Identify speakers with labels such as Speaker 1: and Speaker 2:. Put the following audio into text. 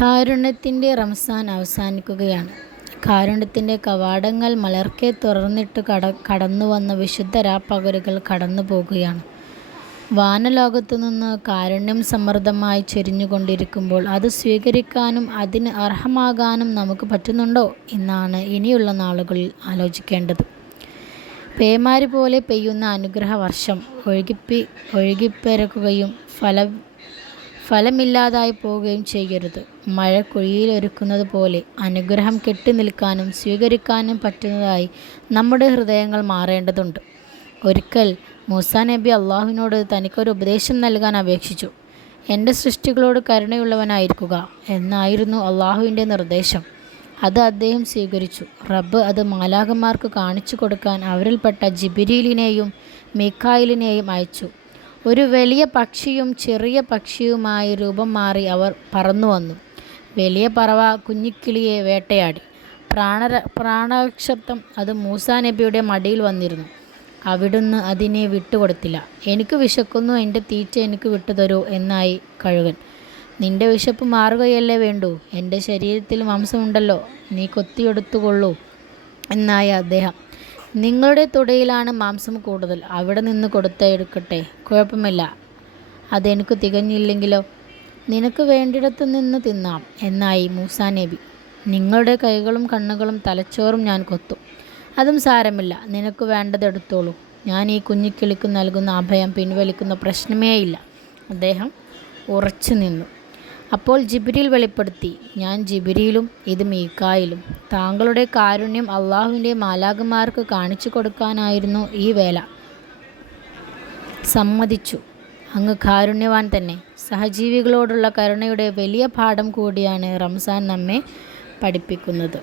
Speaker 1: കാരുണ്യത്തിന്റെ റംസാൻ അവസാനിക്കുകയാണ്. കാരുണ്യത്തിന്റെ കവാടങ്ങൾ മലർക്കെ തുറന്നിട്ട് കട കടന്നു കടന്നുവന്ന വിശുദ്ധ രാപ്പകലുകൾ വാനലോകത്തു നിന്ന് കാരുണ്യം സമൃദ്ധമായി ചൊരിഞ്ഞുകൊണ്ടിരിക്കുമ്പോൾ അത് സ്വീകരിക്കാനും അതിന് അർഹമാകാനും നമുക്ക് പറ്റുന്നുണ്ടോ എന്നാണ് ഇനിയുള്ള നാളുകളിൽ ആലോചിക്കേണ്ടത്. പേമാരിപോലെ പെയ്യുന്ന അനുഗ്രഹ വർഷം ഒഴുകിപ്പി ഒഴുകിപ്പരക്കുകയും ഫലമില്ലാതായിപ്പോവുകയും ചെയ്യരുത്. മഴ കുഴിയിലൊരുക്കുന്നത് പോലെ അനുഗ്രഹം കെട്ടി നിൽക്കാനും സ്വീകരിക്കാനും പറ്റുന്നതായി നമ്മുടെ ഹൃദയങ്ങൾ മാറേണ്ടതുണ്ട്. ഒരിക്കൽ മൂസ നബി അള്ളാഹുവിനോട് തനിക്കൊരു ഉപദേശം നൽകാൻ അപേക്ഷിച്ചു. എന്റെ സൃഷ്ടികളോട് കരുണയുള്ളവനായിരിക്കുക" എന്നായിരുന്നു അള്ളാഹുവിന്റെ നിർദ്ദേശം. അത് അദ്ദേഹം സ്വീകരിച്ചു. റബ്ബ് അത് മാലാകന്മാർക്ക് കാണിച്ചു കൊടുക്കാൻ അവരിൽപ്പെട്ട ജിബിരിലിനെയും മിഖായിലിനെയും അയച്ചു. ഒരു വലിയ പക്ഷിയും ചെറിയ പക്ഷിയുമായി രൂപം മാറി അവർ പറന്നു വന്നു വലിയ പറവ കുഞ്ഞിക്കിളിയെ വേട്ടയാടി. പ്രാണരക്ഷാർത്ഥം അത് മൂസാ നബിയുടെ മടിയിൽ വന്നിരുന്നു. അവിടുന്ന് അതിനെ വിട്ടുകൊടുത്തില്ല. "എനിക്ക് വിശക്കുന്നു, എന്റെ തീറ്റ എനിക്ക് വിട്ടുതരൂ" എന്നായി കഴുകൻ. "നിന്റെ വിശപ്പ് മാറുകയല്ലേ വേണ്ടൂ, എന്റെ ശരീരത്തിൽ മാംസമുണ്ടല്ലോ, നീ കൊത്തിയെടുത്തുകൊള്ളൂ" എന്നായി അദ്ദേഹം. "നിങ്ങളുടെ തുടയിലാണ് മാംസം കൂടുതൽ, അവിടെ നിന്ന് കൊടുത്തെടുക്കട്ടെ, കുഴപ്പമില്ല. അതെനിക്ക് തികഞ്ഞില്ലെങ്കിലോ? നിനക്ക് വേണ്ടിടത്ത് നിന്ന് തിന്നാം" എന്നായി മൂസാ നബി. "നിങ്ങളുടെ കൈകളും കണ്ണുകളും തലച്ചോറും ഞാൻ കൊത്തും. അതും സാരമില്ല, നിനക്ക് വേണ്ടത് എടുത്തോളൂ. ഞാൻ ഈ കുഞ്ഞിക്കിളിക്ക് നൽകുന്ന അഭയം പിൻവലിക്കുന്ന പ്രശ്നമേയില്ല" അദ്ദേഹം ഉറച്ചുനിന്നു. അപ്പോൾ ജിബ്രീൽ വെളിപ്പെടുത്തി "ഞാൻ ജിബ്രീലും ഇത് മീക്കായിലും താങ്കളുടെ കാരുണ്യം അള്ളാഹുവിന്റെ മാലാകുമാർക്ക് കാണിച്ചു കൊടുക്കാനായിരുന്നു ഈ വേല. സമ്മതിച്ചു, അങ്ങ് കാരുണ്യവാൻ തന്നെ. " സഹജീവികളോടുള്ള കരുണയുടെ വലിയ പാഠം കൂടിയാണ് റംസാൻ നമ്മെ പഠിപ്പിക്കുന്നത്.